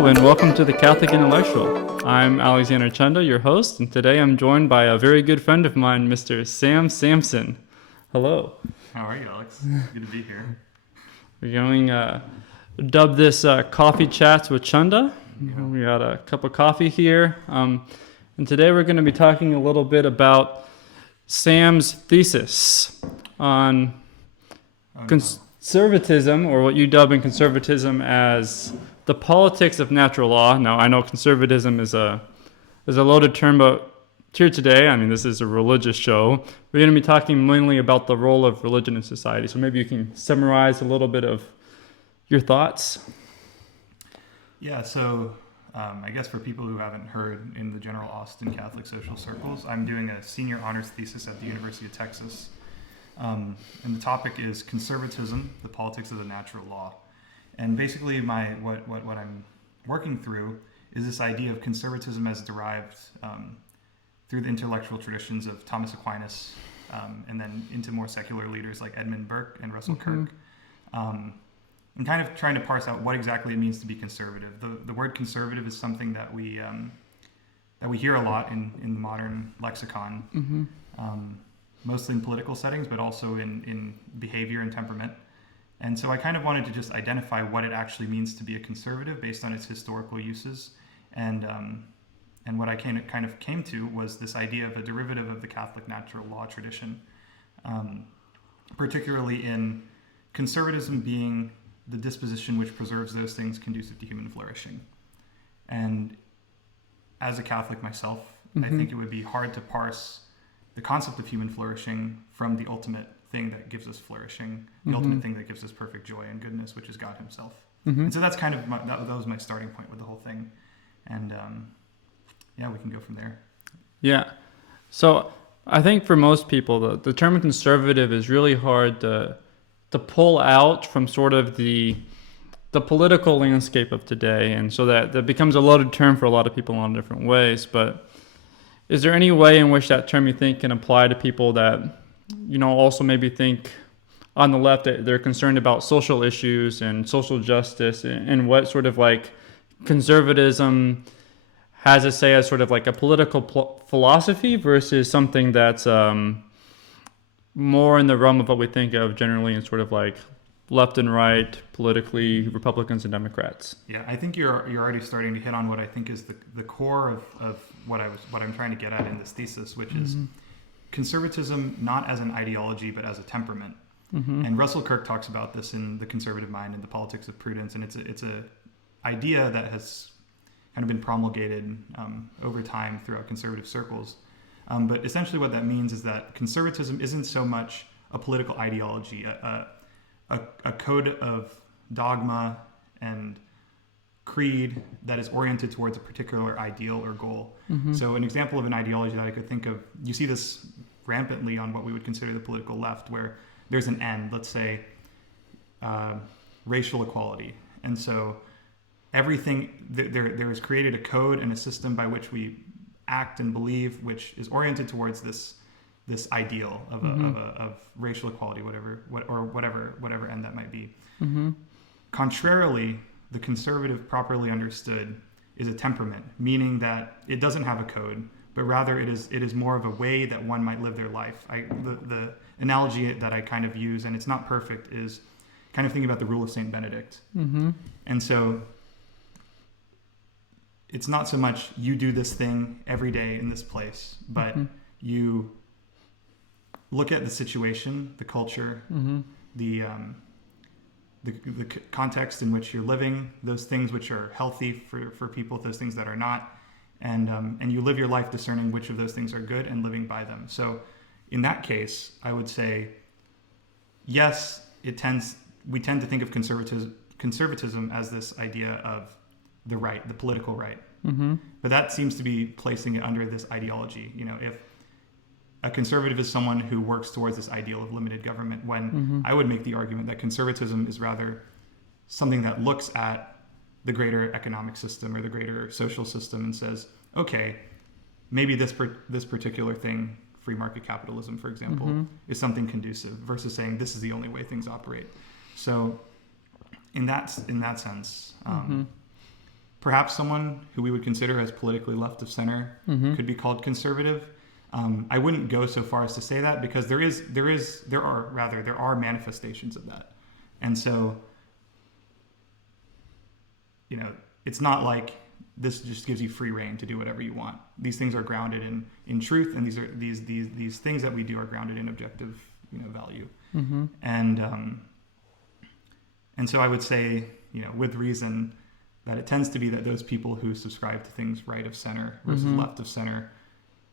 Hello and welcome to the Catholic Intellectual. I'm Alexander Chunda, your host, and today I'm joined by a very good friend of mine, Mr. Sam Samson. Hello. How are you, Alex? Good to be here. We're going to dub this Coffee Chats with Chunda. Yeah. We got a cup of coffee here, and today we're going to be talking a little bit about Sam's thesis on conservatism, or what you dub in conservatism as the politics of natural law. Now, I know conservatism is a loaded term, but here today, I mean, this is a religious show. We're going to be talking mainly about the role of religion in society. So maybe you can summarize a little bit of your thoughts. Yeah, so I guess for people who haven't heard, in the general Austin Catholic social circles, I'm doing a senior honors thesis at the University of Texas. And the topic is conservatism, the politics of the natural law. And basically what I'm working through is this idea of conservatism as derived through the intellectual traditions of Thomas Aquinas, and then into more secular leaders like Edmund Burke and Russell Kirk. And kind of trying to parse out what exactly it means to be conservative. The word conservative is something that we hear a lot in the modern lexicon, mostly in political settings, but also in behavior and temperament. And so I kind of wanted to just identify what it actually means to be a conservative based on its historical uses. And what I kind of came to was this idea of a derivative of the Catholic natural law tradition, particularly in conservatism being the disposition which preserves those things conducive to human flourishing. And as a Catholic myself, I think it would be hard to parse the concept of human flourishing from the ultimate thing that gives us flourishing, the ultimate thing that gives us perfect joy and goodness, which is God himself. And so that's kind of that was my starting point with the whole thing. And we can go from there. Yeah. So I think for most people, the term conservative is really hard to pull out from sort of the political landscape of today. And so that becomes a loaded term for a lot of people in a lot of different ways. But is there any way in which that term you think can apply to people that, also maybe think on the left that they're concerned about social issues and social justice, and what sort of like conservatism has to say as sort of like a political philosophy versus something that's more in the realm of what we think of generally in sort of like left and right, politically, Republicans and Democrats? Yeah, I think you're already starting to hit on what I think is the core of what I'm trying to get at in this thesis, which is conservatism not as an ideology but as a temperament. And Russell Kirk talks about this in The Conservative Mind and the Politics of Prudence, and it's a idea that has kind of been promulgated over time throughout conservative circles. But essentially what that means is that conservatism isn't so much a political ideology, a code of dogma and creed that is oriented towards a particular ideal or goal. So an example of an ideology that I could think of, you see this rampantly on what we would consider the political left, where there's an end, let's say racial equality. And so everything, there is created a code and a system by which we act and believe, which is oriented towards this ideal of racial equality, whatever end that might be. Contrarily, the conservative, properly understood, is a temperament, meaning that it doesn't have a code, but rather it is more of a way that one might live their life. The analogy that I kind of use, and it's not perfect, is kind of thinking about the rule of Saint Benedict. And so it's not so much you do this thing every day in this place, but you look at the situation, the culture, the context in which you're living, those things which are healthy for people, those things that are not, and you live your life discerning which of those things are good and living by them. So in that case, I would say, yes, we tend to think of conservatism as this idea of the right, the political right. But that seems to be placing it under this ideology. If a conservative is someone who works towards this ideal of limited government, when I would make the argument that conservatism is rather something that looks at the greater economic system or the greater social system and says, okay, maybe this particular thing, free market capitalism, for example, is something conducive, versus saying this is the only way things operate. So in that sense, perhaps someone who we would consider as politically left of center could be called conservative. I wouldn't go so far as to say that, because there are manifestations of that. And so, it's not like this just gives you free reign to do whatever you want. These things are grounded in truth, and these things that we do are grounded in objective, value. And so I would say, with reason, that it tends to be that those people who subscribe to things right of center versus left of center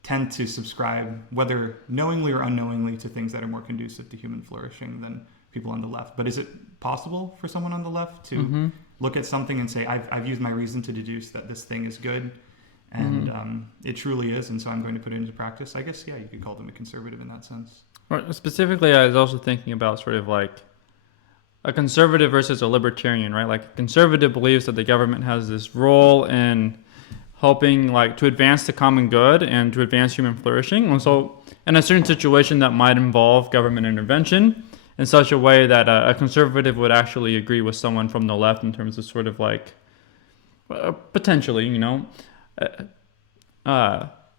tend to subscribe, whether knowingly or unknowingly, to things that are more conducive to human flourishing than people on the left. But is it possible for someone on the left to look at something and say, I've used my reason to deduce that this thing is good, and it truly is, and so I'm going to put it into practice? I guess, yeah, you could call them a conservative in that sense. Right. Specifically, I was also thinking about sort of like a conservative versus a libertarian, right? Like a conservative believes that the government has this role in helping to advance the common good and to advance human flourishing. And so in a certain situation that might involve government intervention in such a way that a conservative would actually agree with someone from the left in terms of sort of potentially,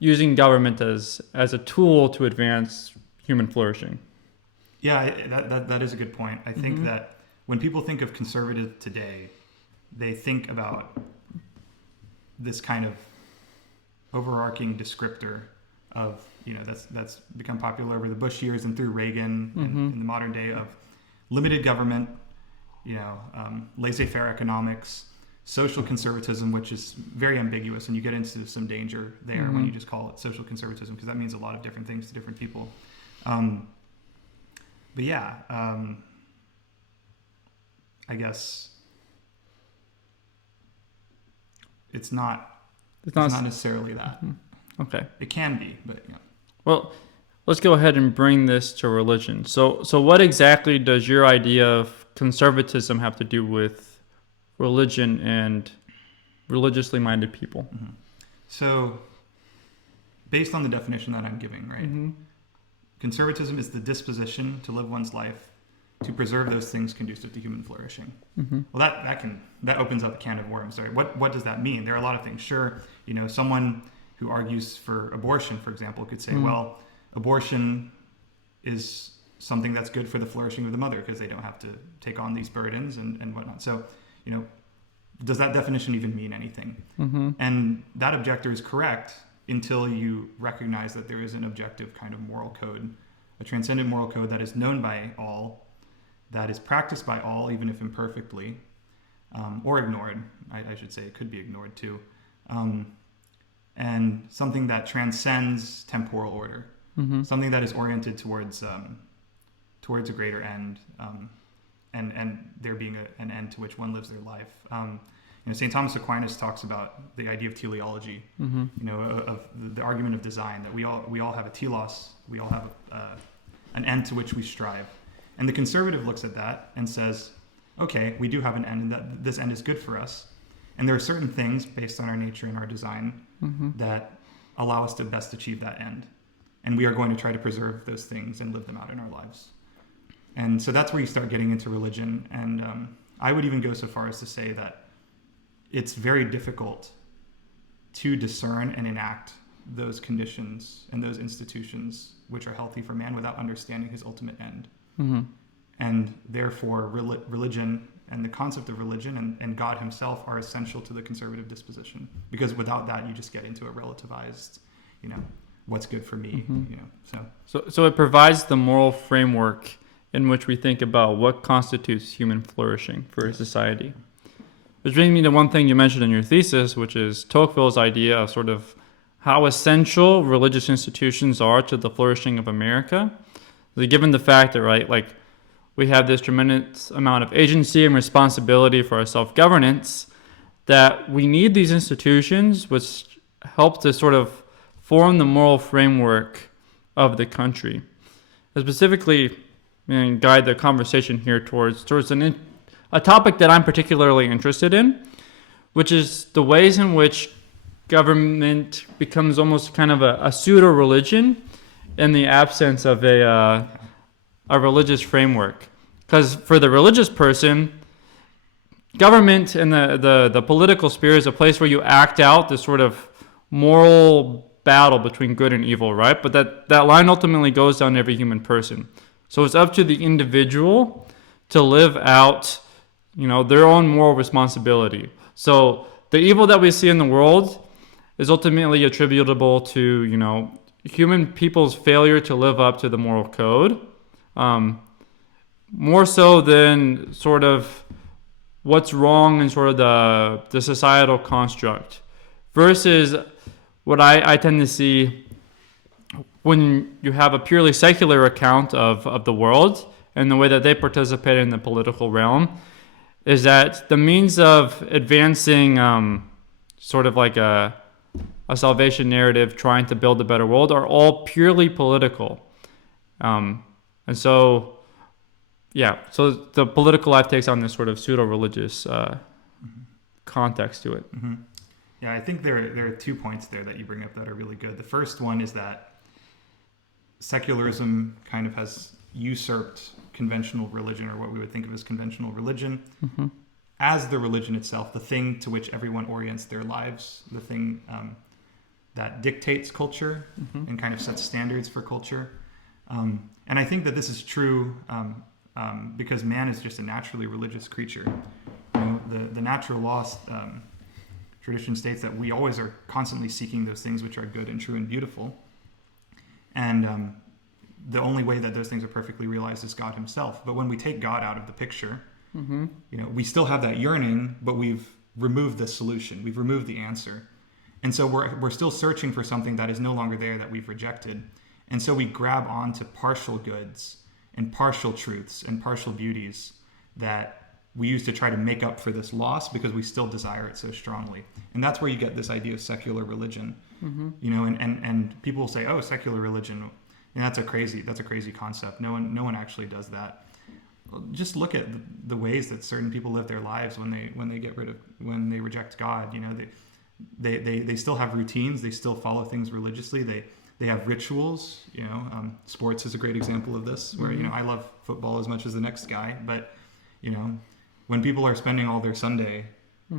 using government as a tool to advance human flourishing. Yeah, that is a good point. I think that when people think of conservative today, they think about this kind of overarching descriptor of, that's become popular over the Bush years and through Reagan and in the modern day, of limited government, laissez-faire economics, social conservatism, which is very ambiguous, and you get into some danger there when you just call it social conservatism, because that means a lot of different things to different people. But yeah, I guess it's not necessarily that. Okay. It can be, but yeah. Well, let's go ahead and bring this to religion. So what exactly does your idea of conservatism have to do with religion and religiously minded people? So, based on the definition that I'm giving, right? Conservatism is the disposition to live one's life to preserve those things conducive to human flourishing. Well, that opens up a can of worms. Sorry, what does that mean? There are a lot of things. Sure, someone who argues for abortion, for example, could say, well, abortion is something that's good for the flourishing of the mother because they don't have to take on these burdens and whatnot. So, does that definition even mean anything? And that objector is correct until you recognize that there is an objective kind of moral code, a transcendent moral code that is known by all, that is practiced by all, even if imperfectly, or ignored. I should say it could be ignored too. And something that transcends temporal order, something that is oriented towards a greater end, and there being an end to which one lives their life. St. Thomas Aquinas talks about the idea of teleology, of the argument of design, that we all have a telos, we all have an end to which we strive. And the conservative looks at that and says, okay, we do have an end, and that this end is good for us. And there are certain things based on our nature and our design that allow us to best achieve that end. And we are going to try to preserve those things and live them out in our lives. And so that's where you start getting into religion. And I would even go so far as to say that it's very difficult to discern and enact those conditions and those institutions which are healthy for man without understanding his ultimate end. And therefore, religion and the concept of religion and God himself are essential to the conservative disposition, because without that, you just get into a relativized, what's good for me, So it provides the moral framework in which we think about what constitutes human flourishing for a society. Which brings me to one thing you mentioned in your thesis, which is Tocqueville's idea of sort of how essential religious institutions are to the flourishing of America. Given the fact that, we have this tremendous amount of agency and responsibility for our self-governance, that we need these institutions which help to sort of form the moral framework of the country. And specifically, guide the conversation here towards a topic that I'm particularly interested in, which is the ways in which government becomes almost kind of a pseudo-religion in the absence of a religious framework. Because for the religious person, government and the political sphere is a place where you act out this sort of moral battle between good and evil, right? But that line ultimately goes down to every human person. So it's up to the individual to live out, their own moral responsibility. So the evil that we see in the world is ultimately attributable to, human people's failure to live up to the moral code, more so than sort of what's wrong in sort of the societal construct, versus what I tend to see when you have a purely secular account of the world and the way that they participate in the political realm, is that the means of advancing sort of like a salvation narrative trying to build a better world are all purely political. And so the political life takes on this sort of pseudo-religious context to it. Mm-hmm. Yeah, I think there are 2 points there that you bring up that are really good. The first one is that secularism kind of has usurped conventional religion, or what we would think of as conventional religion, as the religion itself, the thing to which everyone orients their lives, the thing that dictates culture and kind of sets standards for culture. And I think that this is true because man is just a naturally religious creature. The natural law tradition states that we always are constantly seeking those things which are good and true and beautiful. And the only way that those things are perfectly realized is God himself. But when we take God out of the picture, we still have that yearning, but we've removed the solution. We've removed the answer. And so we're still searching for something that is no longer there, that we've rejected. And so we grab onto partial goods and partial truths and partial beauties that we use to try to make up for this loss because we still desire it so strongly. And that's where you get this idea of secular religion. And people will say, oh, secular religion, and that's a crazy concept. No one actually does that. Just look at the ways that certain people live their lives when they reject God. They still have routines. They still follow things religiously. They have rituals. Sports is a great example of this. Where I love football as much as the next guy, but when people are spending all their Sunday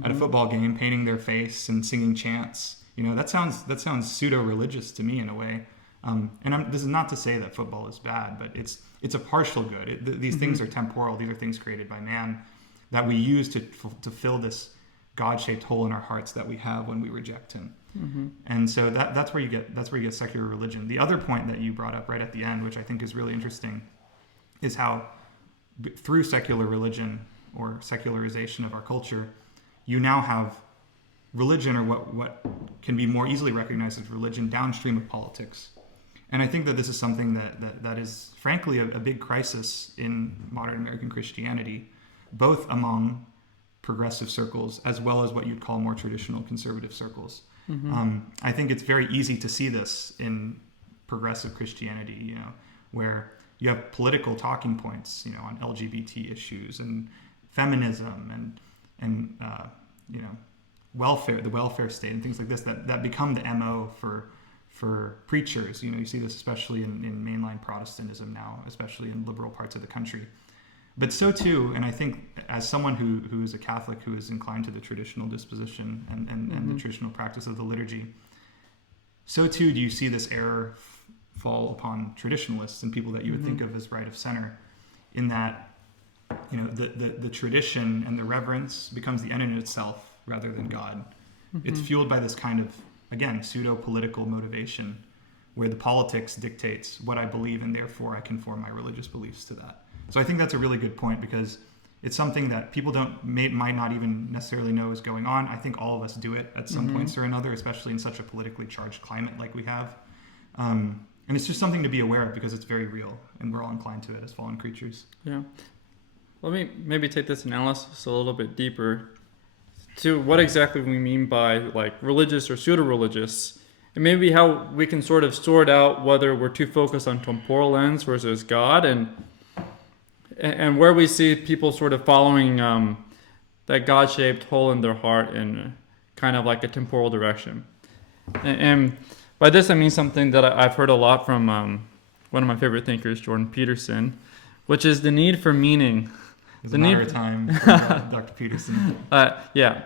at a football game, painting their face and singing chants, that sounds pseudo-religious to me in a way. This is not to say that football is bad, but it's a partial good. These things are temporal. These are things created by man that we use to fill this God-shaped hole in our hearts that we have when we reject him. And so that's where you get secular religion. The other point that you brought up right at the end, which I think is really interesting, is how through secular religion or secularization of our culture, you now have religion, or what can be more easily recognized as religion, downstream of politics. And I think that this is something that is frankly a big crisis in modern American Christianity, both among progressive circles as well as what you'd call more traditional conservative circles. I think it's very easy to see this in progressive Christianity, where you have political talking points, on LGBT issues and feminism and welfare, the welfare state, and things like this that become the MO for preachers. You see this especially in mainline Protestantism now, especially in liberal parts of the country. But so too, and I think as someone who is a Catholic who is inclined to the traditional disposition and the traditional practice of the liturgy, so too do you see this error fall upon traditionalists and people that you would think of as right of center, in that the tradition and the reverence becomes the end in itself rather than God. It's fueled by this kind of, again, pseudo-political motivation where the politics dictates what I believe, and therefore I conform my religious beliefs to that. So I think that's a really good point, because it's something that people might not even necessarily know is going on. I think all of us do it at some points or another, especially in such a politically charged climate like we have. And it's just something to be aware of, because it's very real, and we're all inclined to it as fallen creatures. Yeah. Let me maybe take this analysis a little bit deeper to what exactly we mean by like religious or pseudo-religious, and maybe how we can sort of sort out whether we're too focused on temporal ends versus God, and where we see people sort of following that God-shaped hole in their heart in kind of like a temporal direction. And by this I mean something that I've heard a lot from one of my favorite thinkers, Jordan Peterson, which is the need for meaning There's the a need matter of time from Dr. Peterson. Yeah.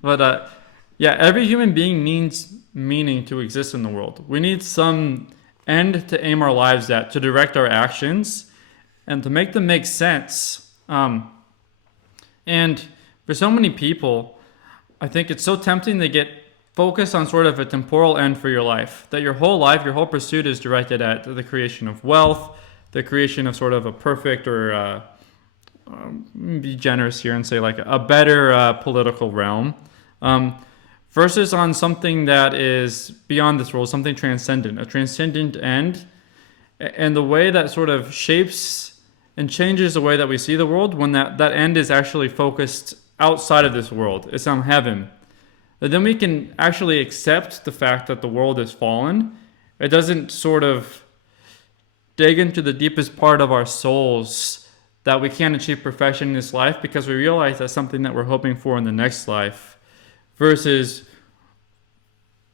But yeah, every human being needs meaning to exist in the world. We need some end to aim our lives at, to direct our actions, and to make them make sense. And for so many people, I think it's so tempting to get focused on sort of a temporal end for your life, that your whole life, your whole pursuit is directed at the creation of wealth, the creation of sort of a perfect, or be generous here and say like a better political realm, versus on something that is beyond this world, something transcendent, a transcendent end, and the way that sort of shapes and changes the way that we see the world when that end is actually focused outside of this world. It's on heaven. But then we can actually accept the fact that the world is fallen. It doesn't sort of dig into the deepest part of our souls that we can't achieve perfection in this life, because we realize that's something that we're hoping for in the next life, versus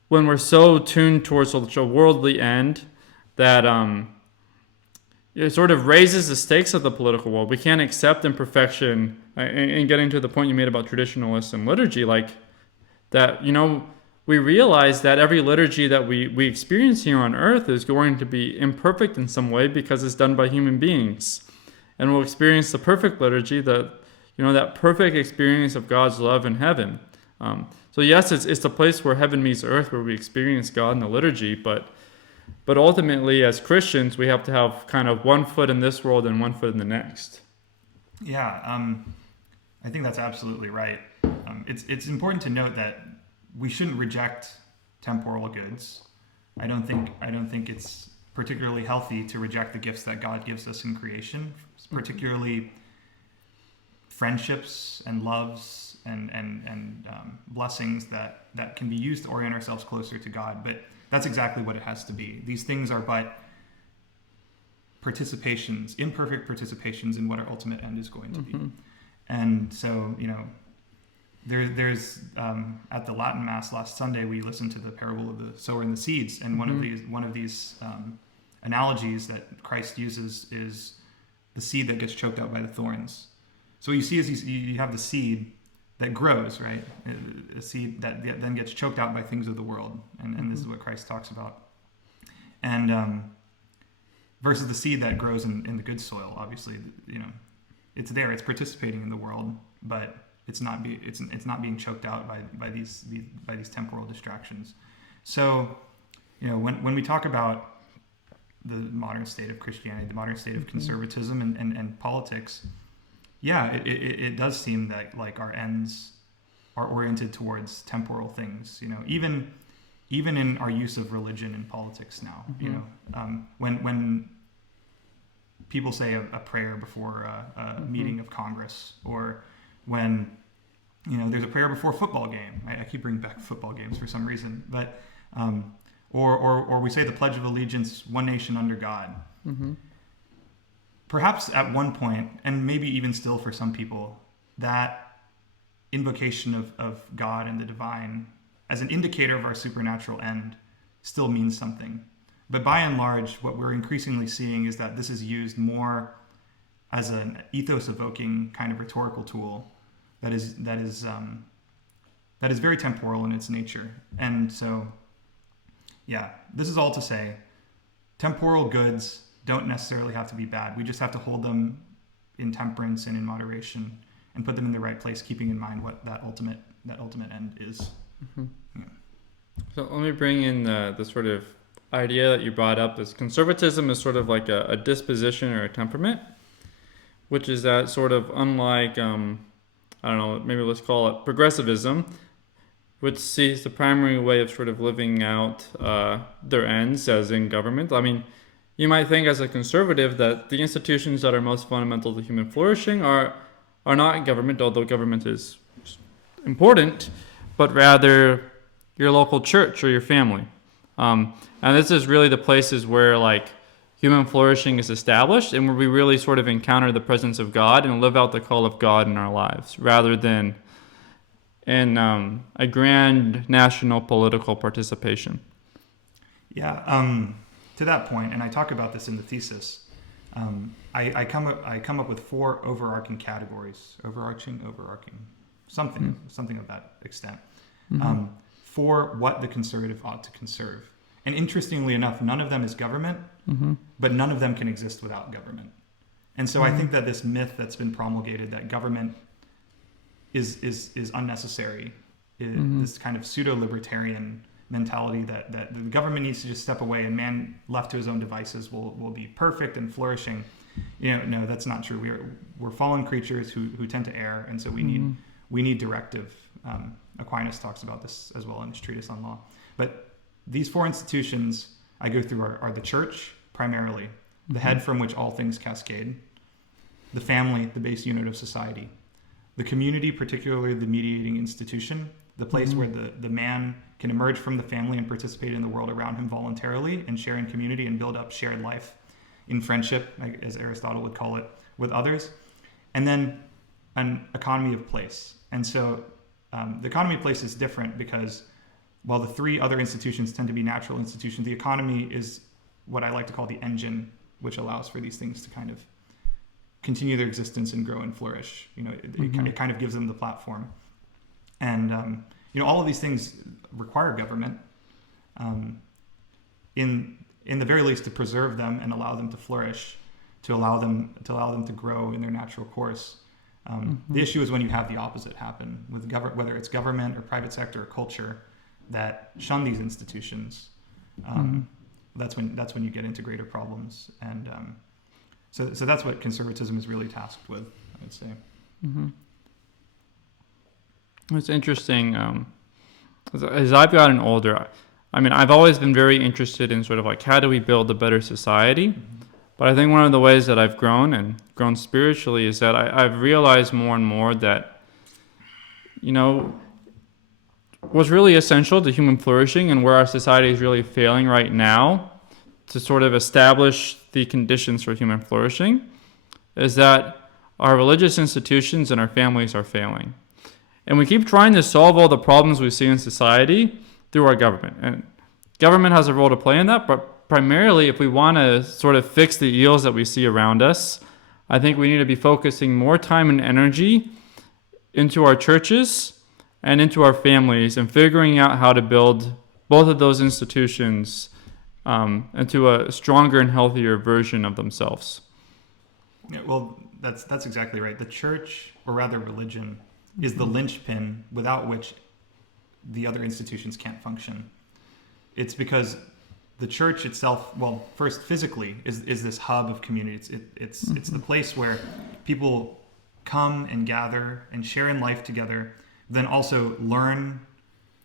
when we're so tuned towards such a worldly end that it sort of raises the stakes of the political world. We can't accept imperfection. And getting to the point you made about traditionalists and liturgy, like that, we realize that every liturgy that we experience here on earth is going to be imperfect in some way because it's done by human beings. And we'll experience the perfect liturgy, that perfect experience of God's love in heaven. So yes, it's the place where heaven meets earth, where we experience God in the liturgy, but ultimately as Christians, we have to have kind of one foot in this world and one foot in the next. Yeah, I think that's absolutely right. It's important to note that we shouldn't reject temporal goods. I don't think it's particularly healthy to reject the gifts that God gives us in creation, particularly friendships and loves and blessings that can be used to orient ourselves closer to God. But that's exactly what it has to be. These things are but participations, imperfect participations in what our ultimate end is going to be. And so, there's at the Latin Mass last Sunday, we listened to the parable of the sower and the seeds, and one of these analogies that Christ uses is the seed that gets choked out by the thorns. So what you see is you have the seed that grows, right? A seed that then gets choked out by things of the world, and this is what Christ talks about. And versus the seed that grows in the good soil, obviously, it's there, it's participating in the world, but it's not being choked out by these temporal distractions. So, when we talk about the modern state of Christianity, the modern state of conservatism and politics, yeah, it does seem that like our ends are oriented towards temporal things. Even in our use of religion in politics now, when people say a prayer before a meeting of Congress, or when there's a prayer before a football game. I keep bringing back football games for some reason, but or we say the Pledge of Allegiance, one nation under God. Perhaps at one point, and maybe even still for some people, that invocation of God and the divine as an indicator of our supernatural end still means something. But by and large, what we're increasingly seeing is that this is used more as an ethos-evoking kind of rhetorical tool that is very temporal in its nature. And so, yeah, this is all to say, temporal goods don't necessarily have to be bad. We just have to hold them in temperance and in moderation, and put them in the right place, keeping in mind what that ultimate end is. Yeah. So let me bring in the sort of idea that you brought up. Is conservatism is sort of like a disposition or a temperament, which is that sort of unlike, maybe let's call it progressivism, which sees the primary way of sort of living out their ends as in government. I mean, you might think as a conservative that the institutions that are most fundamental to human flourishing are not government, although government is important, but rather your local church or your family. And this is really the places where like human flourishing is established, and where we really sort of encounter the presence of God and live out the call of God in our lives, rather than in a grand national political participation. Yeah, to that point, and I talk about this in the thesis, I come up with 4 overarching categories, overarching, something of that extent, for what the conservative ought to conserve. And interestingly enough, none of them is government, but none of them can exist without government. And so I think that this myth that's been promulgated that government is unnecessary, this kind of pseudo-libertarian mentality that the government needs to just step away and man left to his own devices will be perfect and flourishing. No, that's not true. We're fallen creatures who tend to err, and so we need directive. Aquinas talks about this as well in his treatise on law. But these 4 institutions I go through are the church, primarily, the head from which all things cascade, the family, the base unit of society, the community, particularly the mediating institution, the place where the man can emerge from the family and participate in the world around him voluntarily and share in community and build up shared life in friendship, as Aristotle would call it, with others. And then an economy of place. And so the economy of place is different because while the 3 other institutions tend to be natural institutions, the economy is what I like to call the engine, which allows for these things to kind of continue their existence and grow and flourish. It kind of gives them the platform. And all of these things require government, in the very least, to preserve them and allow them to flourish, to allow them to grow in their natural course. The issue is when you have the opposite happen with whether it's government or private sector or culture that shun these institutions. That's when you get into greater problems, and so that's what conservatism is really tasked with, I would say. It's interesting. As I've gotten older, I've always been very interested in sort of like how do we build a better society. But I think one of the ways that I've grown spiritually is that I've realized more and more that, what's really essential to human flourishing and where our society is really failing right now to sort of establish the conditions for human flourishing is that our religious institutions and our families are failing. And we keep trying to solve all the problems we see in society through our government. And government has a role to play in that, but primarily if we want to sort of fix the ills that we see around us, I think we need to be focusing more time and energy into our churches and into our families and figuring out how to build both of those institutions into a stronger and healthier version of themselves. Yeah, well, that's exactly right. The church, or rather religion, is the linchpin without which the other institutions can't function. It's because the church itself, well, first physically, is this hub of community. It's the place where people come and gather and share in life together, then also learn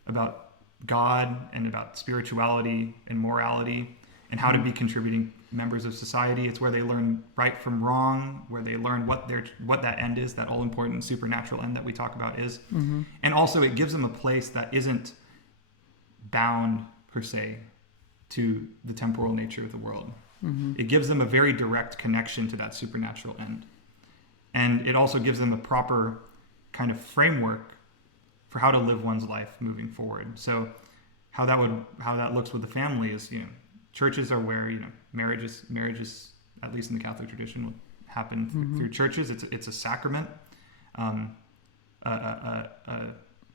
about God and about spirituality and morality and how to be contributing members of society. It's where they learn right from wrong, where they learn what that end is, that all-important supernatural end that we talk about is. Mm-hmm. And also it gives them a place that isn't bound, per se, to the temporal nature of the world. Mm-hmm. It gives them a very direct connection to that supernatural end. And it also gives them a proper kind of framework for how to live one's life moving forward. So how that looks with the family is, churches are where, marriages, at least in the Catholic tradition, will happen through churches. It's a sacrament, a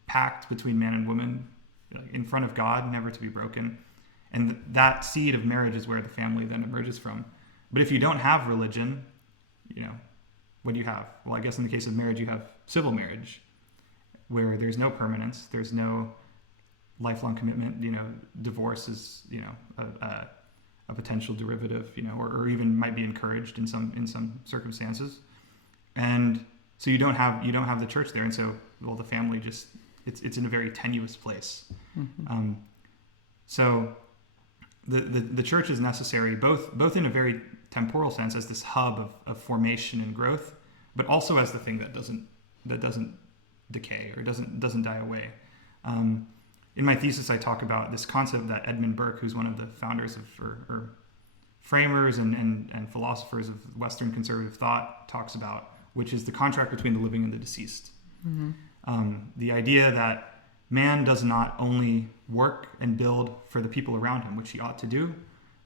pact between man and woman in front of God, never to be broken. And that seed of marriage is where the family then emerges from. But if you don't have religion, what do you have? Well, I guess in the case of marriage, you have civil marriage, where there's no permanence, there's no lifelong commitment. Divorce is, a potential derivative, or even might be encouraged in some circumstances. And so you don't have the church there, and so the family just it's in a very tenuous place. Mm-hmm. So the church is necessary both in a very temporal sense as this hub of formation and growth, but also as the thing that doesn't decay or doesn't die away. In my thesis, I talk about this concept that Edmund Burke, who's one of the founders of or framers and philosophers of Western conservative thought, talks about, which is the contract between the living and the deceased. Mm-hmm. The idea that man does not only work and build for the people around him, which he ought to do,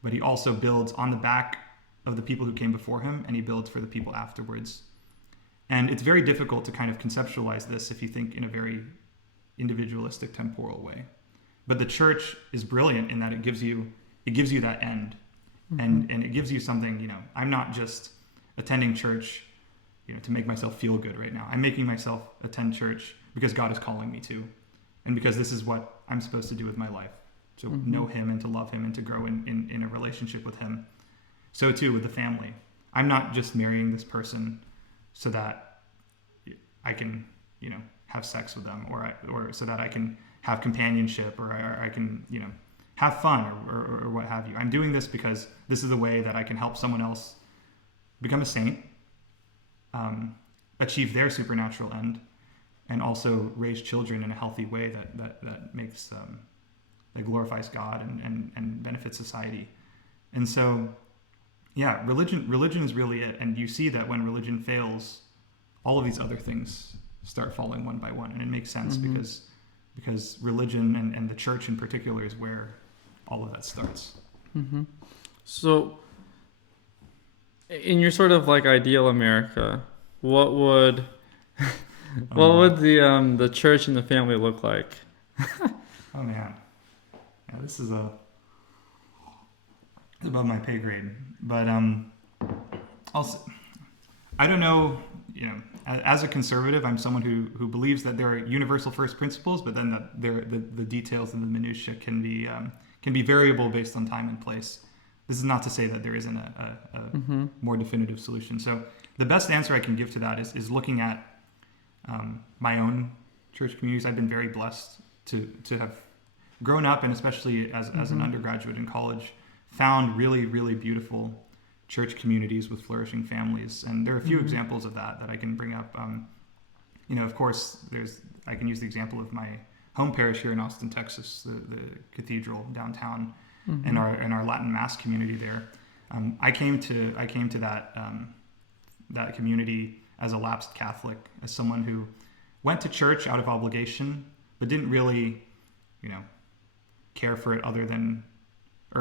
but he also builds on the back of the people who came before him, and he builds for the people afterwards. And it's very difficult to kind of conceptualize this if you think in a very individualistic, temporal way. But the church is brilliant in that it gives you that end. And it gives you something, I'm not just attending church, to make myself feel good right now. I'm making myself attend church because God is calling me to, and because this is what I'm supposed to do with my life. To know him and to love him and to grow in a relationship with him. So too with the family. I'm not just marrying this person so that I can, have sex with them, or so that I can have companionship, or I can, have fun, or what have you. I'm doing this because this is a way that I can help someone else become a saint, achieve their supernatural end, and also raise children in a healthy way that makes that glorifies God and benefits society. And so, yeah, religion is really it. And you see that when religion fails, all of these other things start falling one by one, and it makes sense because religion and the church in particular is where all of that starts. So, in your sort of like ideal America, what would the church and the family look like? Oh man, yeah, this is above my pay grade. But also, I don't know. As a conservative, I'm someone who believes that there are universal first principles, but then that the details and the minutiae can be variable based on time and place. This is not to say that there isn't a more definitive solution. So the best answer I can give to that is looking at my own church communities. I've been very blessed to have grown up, and especially as an undergraduate in college, found really, really beautiful church communities with flourishing families. And there are a few examples of that I can bring up. Of course, I can use the example of my home parish here in Austin, Texas, the cathedral downtown, and our Latin Mass community there. I came to that community as a lapsed Catholic, as someone who went to church out of obligation, but didn't really, care for it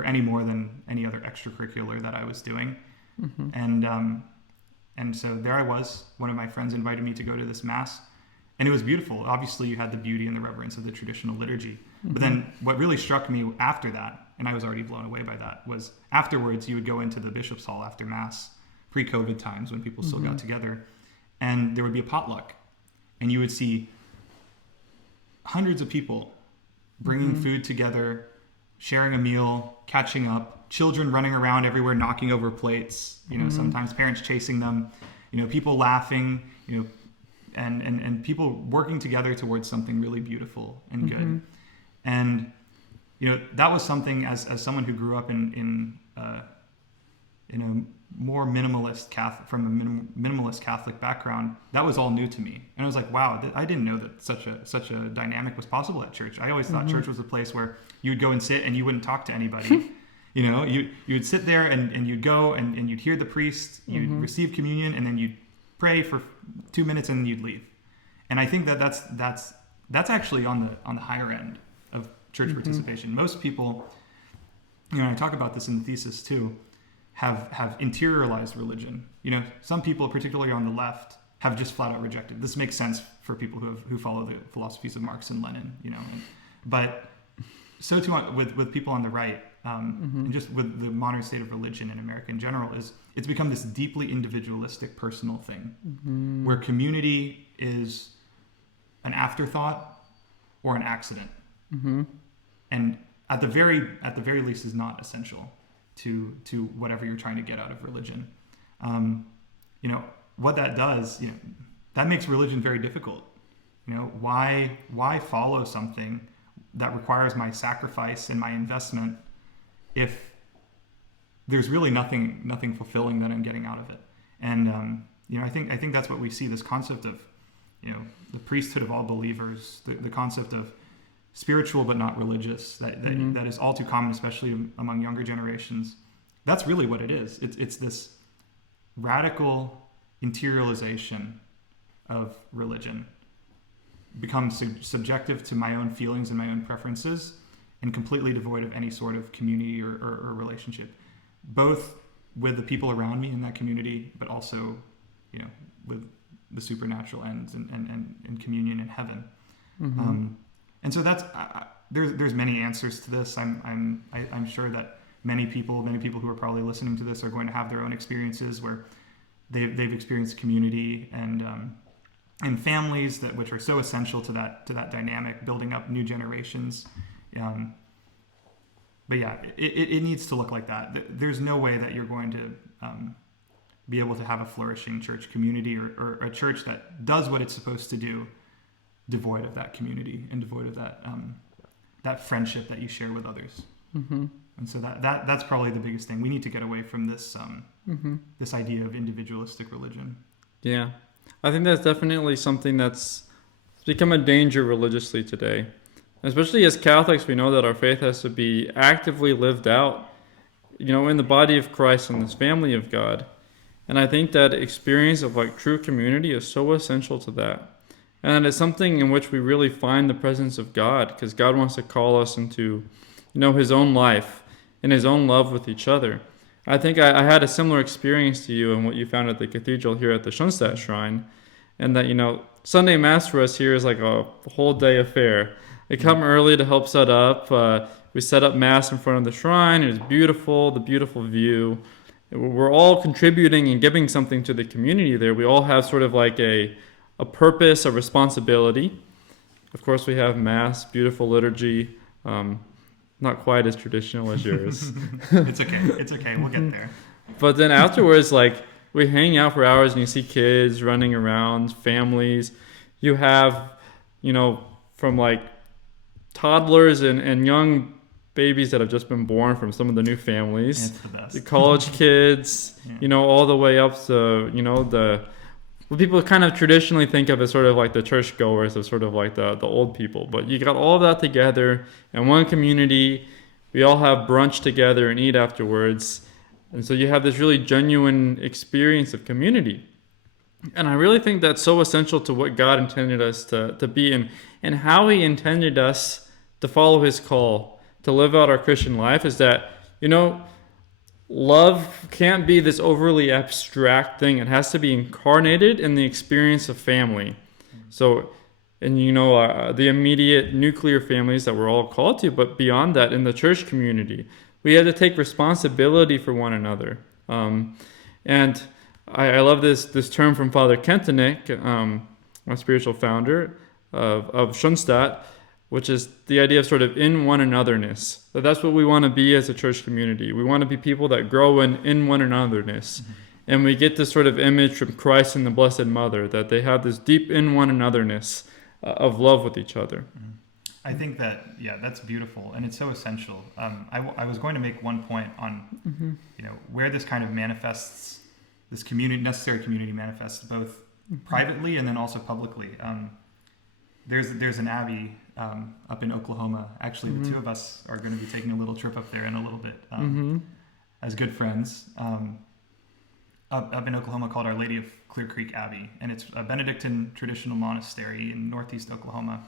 any more than any other extracurricular that I was doing. And so there I was. One of my friends invited me to go to this Mass, and it was beautiful. Obviously, you had the beauty and the reverence of the traditional liturgy. But then what really struck me after that, and I was already blown away by that, was afterwards you would go into the Bishop's Hall after Mass, pre-COVID times when people still got together, and there would be a potluck, and you would see hundreds of people bringing food together, sharing a meal, catching up, children running around everywhere, knocking over plates, sometimes parents chasing them, people laughing, and people working together towards something really beautiful and good. And, that was something as someone who grew up in a more minimalist Catholic, from a minimalist Catholic background, that was all new to me. And I was like, wow, I didn't know that such a dynamic was possible at church. I always thought church was a place where you would go and sit and you wouldn't talk to anybody. You would sit there and you'd go and you'd hear the priest, you'd receive communion, and then you'd pray for 2 minutes and then you'd leave. And I think that's actually on the higher end of church participation. Most people, I talk about this in the thesis too, have interiorized religion. Some people, particularly on the left, have just flat out rejected. This makes sense for people who follow the philosophies of Marx and Lenin, but so too with people on the right, and just with the modern state of religion in America in general, it's become this deeply individualistic personal thing, where community is an afterthought or an accident, and at the very least is not essential to whatever you're trying to get out of religion. What that does, that makes religion very difficult. Why follow something that requires my sacrifice and my investment if there's really nothing fulfilling that I'm getting out of it? And I think that's what we see, this concept of the priesthood of all believers, the concept of spiritual but not religious, that is all too common, especially among younger generations. That's really what it is. It's this radical interiorization of religion, becomes subjective to my own feelings and my own preferences, and completely devoid of any sort of community or relationship. Both with the people around me in that community, but also, with the supernatural ends and communion in heaven. And so that's there's many answers to this. I'm sure that many people who are probably listening to this are going to have their own experiences where they've experienced community and families which are so essential to that dynamic, building up new generations. But yeah, it needs to look like that. There's no way that you're going to be able to have a flourishing church community or a church that does what it's supposed to do, devoid of that community and devoid of that friendship that you share with others. And so that's probably the biggest thing. We need to get away from this this idea of individualistic religion. Yeah, I think that's definitely something that's become a danger religiously today. Especially as Catholics, we know that our faith has to be actively lived out, in the body of Christ and this family of God. And I think that experience of true community is so essential to that. And it's something in which we really find the presence of God, because God wants to call us into, his own life and his own love with each other. I think I had a similar experience to you and what you found at the cathedral here at the Schoenstatt Shrine. And that, Sunday Mass for us here is like a whole day affair. They come early to help set up. We set up Mass in front of the shrine. It was beautiful, the beautiful view. We're all contributing and giving something to the community there. We all have sort of like a purpose, a responsibility. Of course, we have Mass, beautiful liturgy, not quite as traditional as yours. It's okay. We'll get there. But then afterwards, we hang out for hours and you see kids running around, families. You have, from toddlers and young babies that have just been born from some of the new families, the college kids, all the way up to, what people kind of traditionally think of as sort of like the churchgoers, as sort of like the old people. But you got all of that together in one community. We all have brunch together and eat afterwards. And so you have this really genuine experience of community. And I really think that's so essential to what God intended us to be and how he intended us to follow his call, to live out our Christian life, is that, love can't be this overly abstract thing. It has to be incarnated in the experience of family. So, and the immediate nuclear families that we're all called to, but beyond that, in the church community, we have to take responsibility for one another. And I love this term from Father Kentenich, my spiritual founder of Schoenstatt, which is the idea of sort of in one anotherness. That's what we want to be as a church community. We want to be people that grow in one anotherness. And we get this sort of image from Christ and the Blessed Mother, that they have this deep in one anotherness of love with each other. I think that, that's beautiful, and it's so essential. I was going to make one point on, where this kind of manifests, this necessary community manifests both privately and then also publicly. There's an abbey up in Oklahoma. Actually, the two of us are going to be taking a little trip up there in a little bit as good friends up in Oklahoma, called Our Lady of Clear Creek Abbey. And it's a Benedictine traditional monastery in northeast Oklahoma.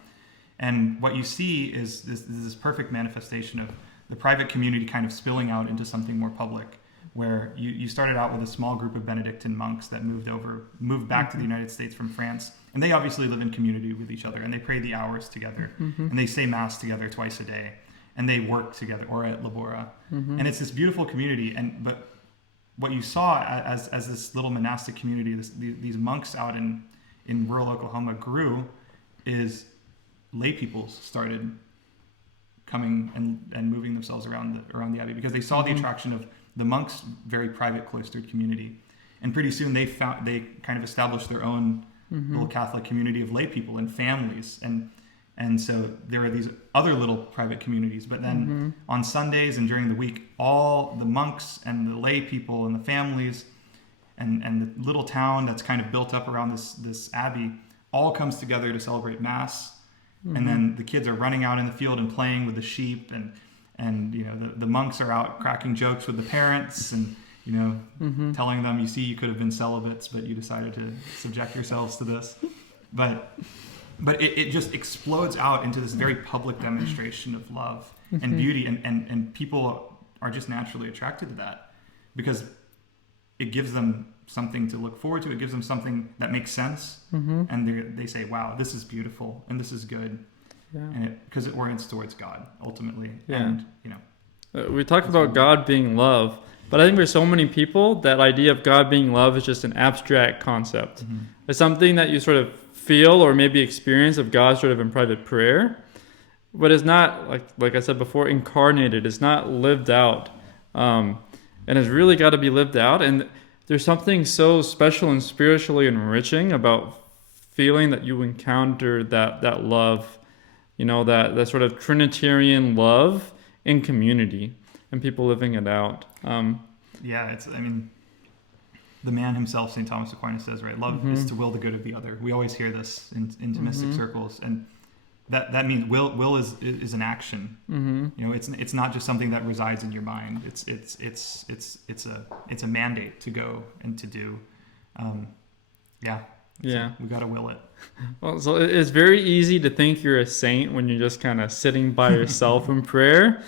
And what you see is this perfect manifestation of the private community kind of spilling out into something more public, where you started out with a small group of Benedictine monks that moved back to the United States from France. And they obviously live in community with each other, and they pray the hours together, and they say Mass together twice a day, and they work together, or at Labora. And it's this beautiful community. But what you saw as this little monastic community, these monks out in rural Oklahoma grew, is lay people started coming and moving themselves around the abbey, because they saw the attraction of the monks' very private cloistered community, and pretty soon they kind of established their own little Catholic community of lay people and families, and so there are these other little private communities. But then on Sundays and during the week, all the monks and the lay people and the families and the little town that's kind of built up around this abbey all comes together to celebrate Mass. And then the kids are running out in the field and playing with the sheep, and the monks are out cracking jokes with the parents and telling them, you could have been celibates, but you decided to subject yourselves to this. But it just explodes out into this very public demonstration of love and beauty, and people are just naturally attracted to that, because it gives them something to look forward to. It gives them something that makes sense, and they say, "Wow, this is beautiful and this is good," and because it orients towards God ultimately. And we talk about God being love, but I think for so many people, that idea of God being love is just an abstract concept. It's something that you sort of feel or maybe experience of God sort of in private prayer, but it's not, like I said before, incarnated. It's not lived out, and it's really got to be lived out. And there's something so special and spiritually enriching about feeling that you encounter that love, that sort of Trinitarian love in community and people living it out. The man himself, St. Thomas Aquinas, says, right, love is to will the good of the other. We always hear this in Thomistic circles, and that means will is an action. It's not just something that resides in your mind. It's a mandate to go and to do. So we gotta will it. Well, so it's very easy to think you're a saint when you're just kind of sitting by yourself in prayer,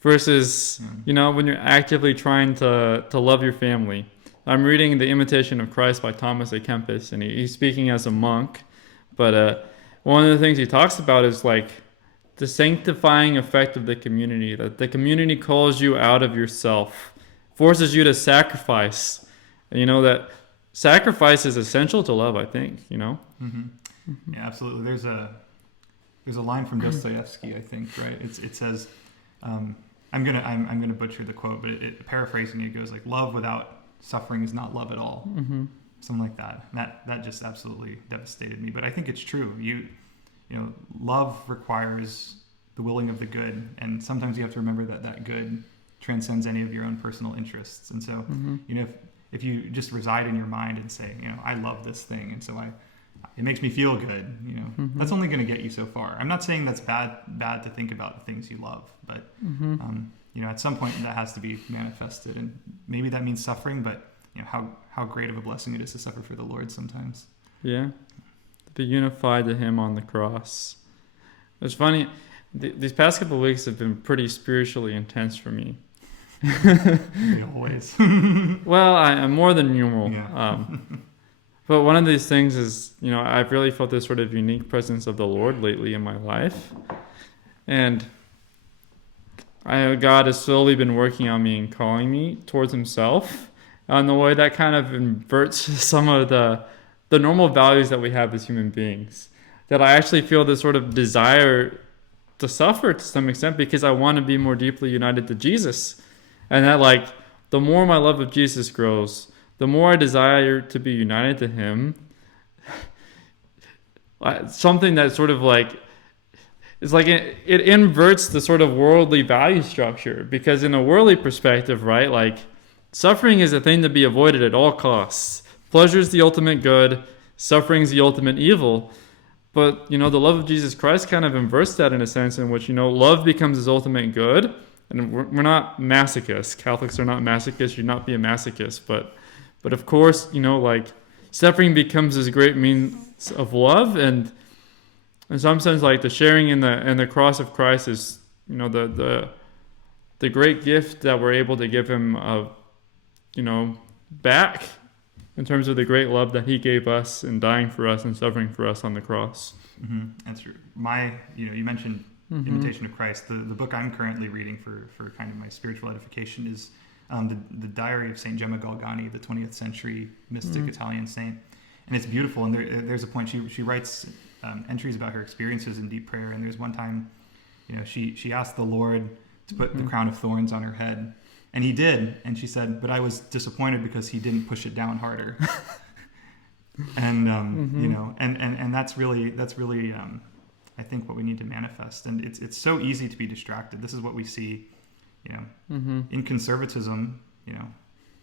versus when you're actively trying to love your family. I'm reading The Imitation of Christ by Thomas A. Kempis, and he's speaking as a monk. But one of the things he talks about is like the sanctifying effect of the community, that the community calls you out of yourself, forces you to sacrifice. And that sacrifice is essential to love, I think, Yeah, absolutely. There's a line from Dostoevsky, I think, right? It says, I'm gonna butcher the quote, but paraphrasing it goes like, "Love without suffering is not love at all," something like that. And that just absolutely devastated me. But I think it's true. Love requires the willing of the good, and sometimes you have to remember that good transcends any of your own personal interests. And so, if you just reside in your mind and say, I love this thing, and so it makes me feel good, that's only going to get you so far. I'm not saying that's bad to think about the things you love, but at some point that has to be manifested, and maybe that means suffering, but how great of a blessing it is to suffer for the Lord sometimes. Yeah, to be unified to Him on the cross. It's funny, these past couple of weeks have been pretty spiritually intense for me. Always. Well, I'm more than normal. Yeah. But one of these things is, I've really felt this sort of unique presence of the Lord lately in my life. And God has slowly been working on me and calling me towards Himself in the way that kind of inverts some of the normal values that we have as human beings. That I actually feel this sort of desire to suffer to some extent because I want to be more deeply united to Jesus. And that, the more my love of Jesus grows, the more I desire to be united to Him. Something that sort of it's like it inverts the sort of worldly value structure, because in a worldly perspective, right, suffering is a thing to be avoided at all costs. Pleasure is the ultimate good, suffering is the ultimate evil. But, the love of Jesus Christ kind of inverts that in a sense in which, love becomes His ultimate good. And we're not masochists. Catholics are not masochists. You should not be a masochist. But of course, suffering becomes this great means of love. And in some sense, the sharing in the cross of Christ is, the great gift that we're able to give Him, back in terms of the great love that He gave us in dying for us and suffering for us on the cross. That's true. You mentioned Imitation of Christ. The book I'm currently reading for kind of my spiritual edification is the Diary of Saint Gemma Golgani, the 20th century mystic Italian saint. And it's beautiful. And there's a point she writes entries about her experiences in deep prayer. And there's one time, she asked the Lord to put the crown of thorns on her head, and He did. And she said, "But I was disappointed because He didn't push it down harder." And and that's really I think what we need to manifest. And it's so easy to be distracted. This is what we see, in conservatism,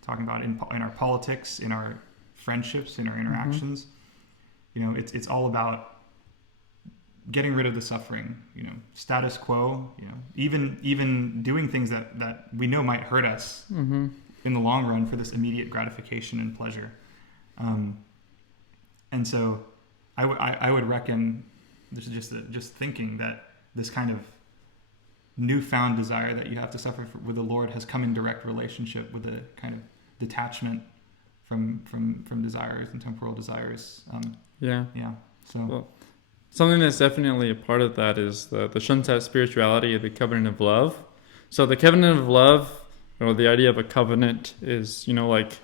talking about in our politics, in our friendships, in our interactions. It's all about getting rid of the suffering, status quo, even doing things that we know might hurt us in the long run for this immediate gratification and pleasure. And so I would reckon, this is just thinking that this kind of newfound desire that you have to suffer with the Lord has come in direct relationship with a kind of detachment from desires and temporal desires. Yeah. So. Well, something that's definitely a part of that is the Shuntat spirituality of the covenant of love. So the covenant of love, or the idea of a covenant, is, like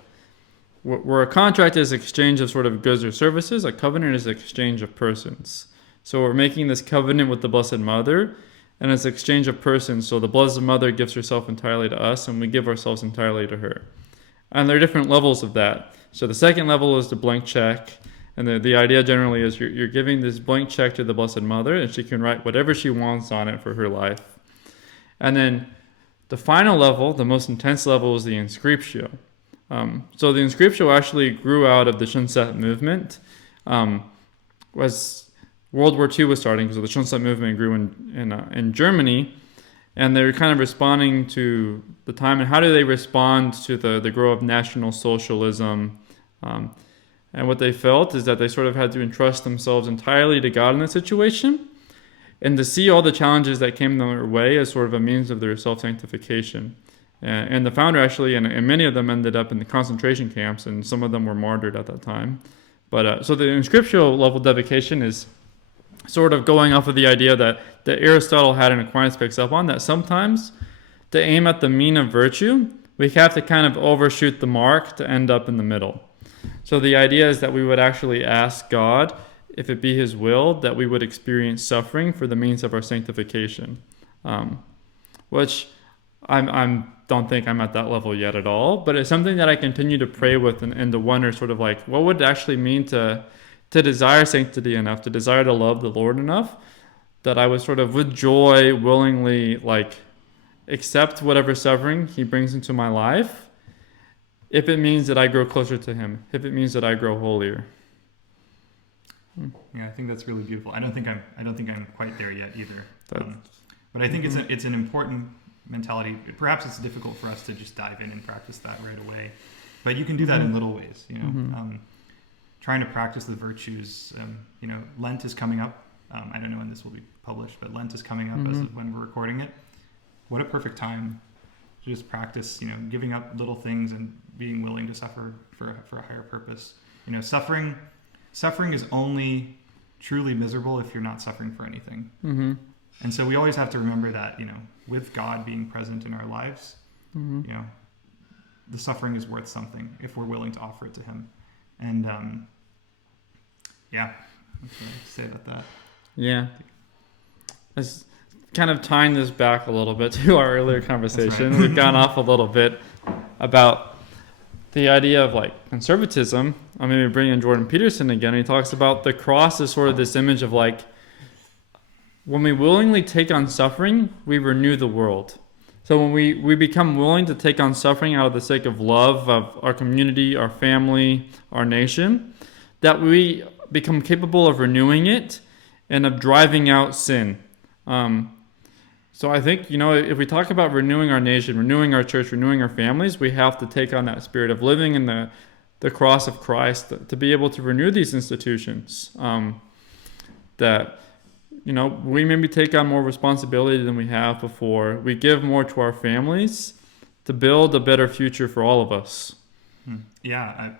where a contract is exchange of sort of goods or services, a covenant is exchange of persons. So we're making this covenant with the Blessed Mother, and it's exchange of persons. So the Blessed Mother gives herself entirely to us, and we give ourselves entirely to her. And there are different levels of that. So the second level is the blank check. And the idea generally is you're giving this blank check to the Blessed Mother, and she can write whatever she wants on it for her life. And then the final level, the most intense level, is the Inscription. So the Inscription actually grew out of the Shunsat movement. Was World War II was starting, because the Shunsat movement grew in Germany, and they were kind of responding to the time. And how do they respond to the growth of National Socialism? And what they felt is that they sort of had to entrust themselves entirely to God in that situation, and to see all the challenges that came their way as sort of a means of their self-sanctification. And the founder actually, and many of them ended up in the concentration camps, and some of them were martyred at that time. But so the inscriptional level dedication is sort of going off of the idea that Aristotle had and Aquinas picks up on, that sometimes to aim at the mean of virtue, we have to kind of overshoot the mark to end up in the middle. So the idea is that we would actually ask God, if it be His will, that we would experience suffering for the means of our sanctification, which I don't think I'm at that level yet at all, but it's something that I continue to pray with and to wonder sort of like, what would it actually mean to desire sanctity enough, to desire to love the Lord enough, that I would sort of with joy willingly like accept whatever suffering He brings into my life, if it means that I grow closer to Him, if it means that I grow holier. Yeah, I think that's really beautiful. I don't think I'm quite there yet either. But I think it's an important mentality. Perhaps it's difficult for us to just dive in and practice that right away, but you can do that in little ways. Trying to practice the virtues. Lent is coming up. I don't know when this will be published, but Lent is coming up as of when we're recording it. What a perfect time to just practice, giving up little things and being willing to suffer for a higher purpose. Suffering is only truly miserable if you're not suffering for anything. And so we always have to remember that, with God being present in our lives, the suffering is worth something if we're willing to offer it to Him. And that's what I have to say about that. Yeah. As kind of tying this back a little bit to our earlier conversation, right. We've gone off a little bit about the idea of like conservatism. I'm maybe bringing in Jordan Peterson again. He talks about the cross as sort of this image of like, when we willingly take on suffering, we renew the world. So when we become willing to take on suffering out of the sake of love of our community, our family, our nation, that we become capable of renewing it and of driving out sin. So I think, if we talk about renewing our nation, renewing our church, renewing our families, we have to take on that spirit of living in the cross of Christ to be able to renew these institutions. That, we maybe take on more responsibility than we have before. We give more to our families to build a better future for all of us. Yeah,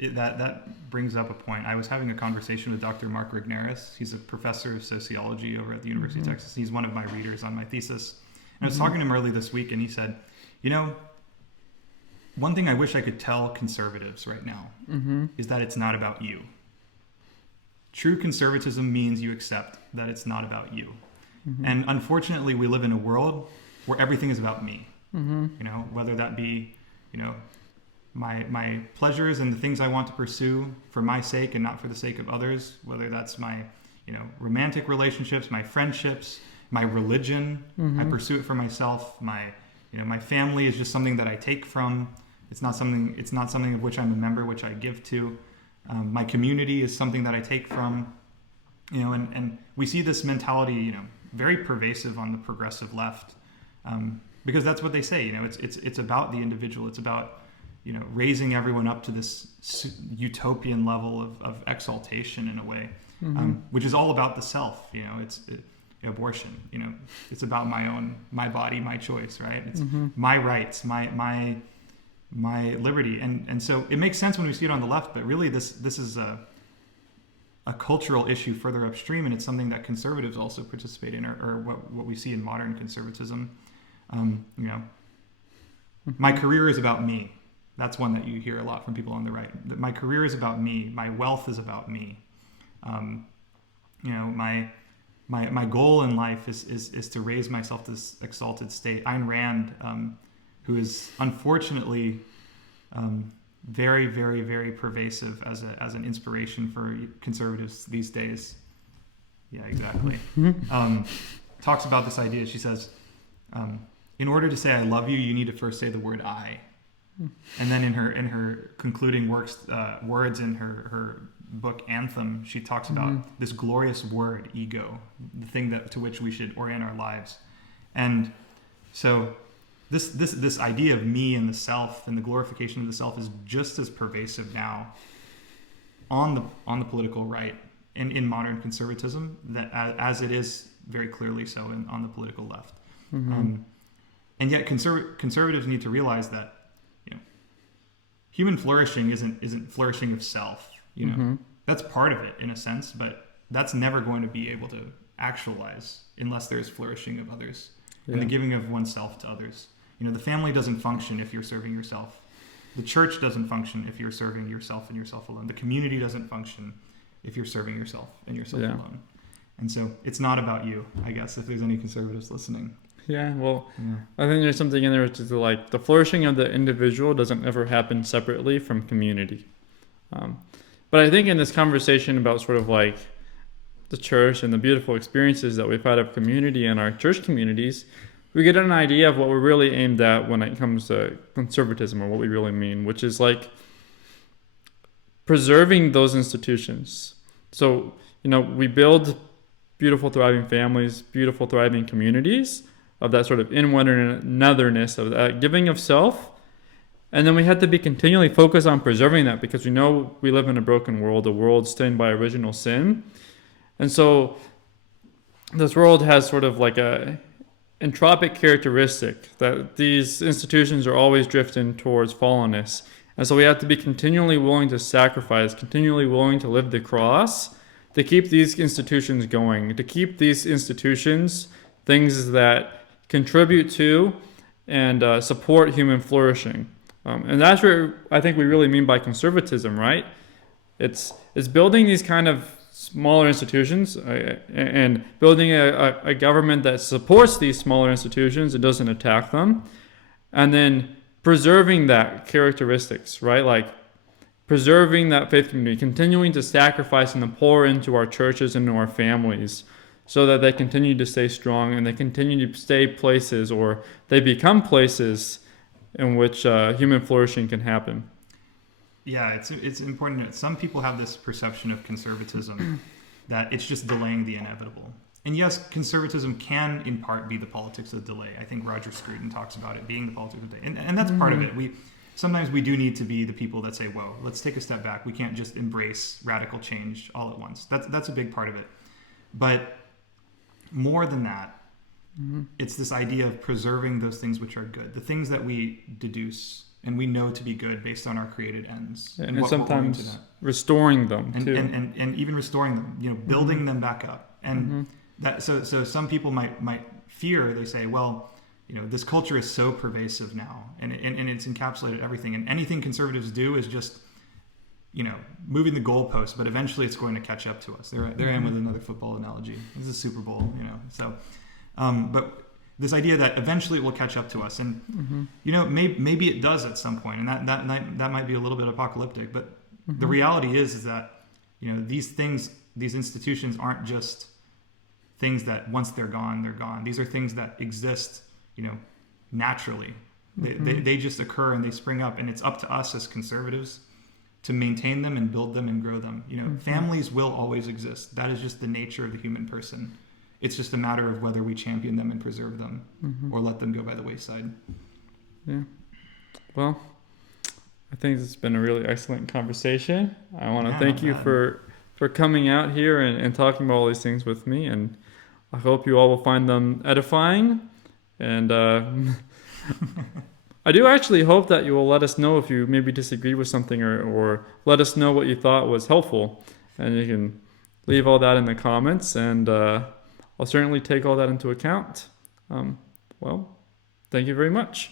that brings up a point. I was having a conversation with Dr. Mark Rigneris. He's a professor of sociology over at the University of Texas. He's one of my readers on my thesis. And I was talking to him early this week, and he said, one thing I wish I could tell conservatives right now is that it's not about you. True conservatism means you accept that it's not about you. And unfortunately, we live in a world where everything is about me. Whether that be, my pleasures and the things I want to pursue for my sake and not for the sake of others, whether that's my, romantic relationships, my friendships, my religion, I pursue it for myself. My family is just something that I take from. It's not something of which I'm a member, which I give to. My community is something that I take from, and we see this mentality, very pervasive on the progressive left, because that's what they say. It's about the individual. It's about raising everyone up to this utopian level of exaltation in a way, which is all about the self. It's abortion. It's about my body, my choice. Right? It's my rights, my my liberty. And so it makes sense when we see it on the left, but really this is a cultural issue further upstream, and it's something that conservatives also participate in, or what we see in modern conservatism. My career is about me. That's one that you hear a lot from people on the right. That my career is about me. My wealth is about me. My goal in life is to raise myself to this exalted state. Ayn Rand, who is unfortunately very, very, very pervasive as an inspiration for conservatives these days. Yeah, exactly. Talks about this idea. She says, in order to say I love you, you need to first say the word I. And then in her concluding words in her book Anthem, she talks about this glorious word, ego, the thing to which we should orient our lives. And so this idea of me and the self and the glorification of the self is just as pervasive now on the political right and in modern conservatism that as it is very clearly so on the political left. And yet conservatives need to realize that human flourishing isn't flourishing of self. That's part of it in a sense, but that's never going to be able to actualize unless there's flourishing of others and the giving of oneself to others. The family doesn't function if you're serving yourself. The church doesn't function if you're serving yourself and yourself alone. The community doesn't function if you're serving yourself and yourself alone. And so it's not about you, I guess, if there's any conservatives listening. I think there's something in there which is like the flourishing of the individual doesn't ever happen separately from community. But I think in this conversation about sort of like the church and the beautiful experiences that we've had of community in our church communities, we get an idea of what we're really aimed at when it comes to conservatism, or what we really mean, which is like preserving those institutions. So, we build beautiful, thriving families, beautiful, thriving communities of that sort of in-one-anotherness, of that giving of self. And then we have to be continually focused on preserving that, because we know we live in a broken world, a world stained by original sin. And so this world has sort of like a entropic characteristic that these institutions are always drifting towards fallenness. And so we have to be continually willing to sacrifice, continually willing to live the cross to keep these institutions going, to keep these institutions things that contribute to and support human flourishing. And that's what I think we really mean by conservatism, right? It's building these kind of smaller institutions and building a government that supports these smaller institutions and doesn't attack them, and then preserving that characteristics, right? Like preserving that faith community, continuing to sacrifice and to pour into our churches and into our families so that they continue to stay strong and they continue to stay places, or they become places in which human flourishing can happen. Yeah, it's important. Some people have this perception of conservatism that it's just delaying the inevitable. And yes, conservatism can in part be the politics of delay. I think Roger Scruton talks about it being the politics of delay. And that's part of it. Sometimes we do need to be the people that say, whoa, let's take a step back. We can't just embrace radical change all at once. That's a big part of it. But more than that, it's this idea of preserving those things which are good, the things that we deduce and we know to be good based on our created ends. And sometimes restoring them too. And even restoring them, building them back up. And that so some people might fear, they say, well, this culture is so pervasive now and it's encapsulated everything. And anything conservatives do is just, moving the goalpost, but eventually it's going to catch up to us. There I am with another football analogy. This is Super Bowl, So, but this idea that eventually it will catch up to us, and maybe it does at some point, and that might be a little bit apocalyptic. But the reality is that these institutions aren't just things that once they're gone, they're gone. These are things that exist, naturally. They just occur and they spring up, and it's up to us as conservatives to maintain them and build them and grow them. Families will always exist. That is just the nature of the human person. It's just a matter of whether we champion them and preserve them or let them go by the wayside. Yeah. Well, I think it's been a really excellent conversation. I want to thank you for coming out here and talking about all these things with me. And I hope you all will find them edifying. And I do actually hope that you will let us know if you maybe disagreed with something, or let us know what you thought was helpful. And you can leave all that in the comments, and I'll certainly take all that into account. Well, thank you very much.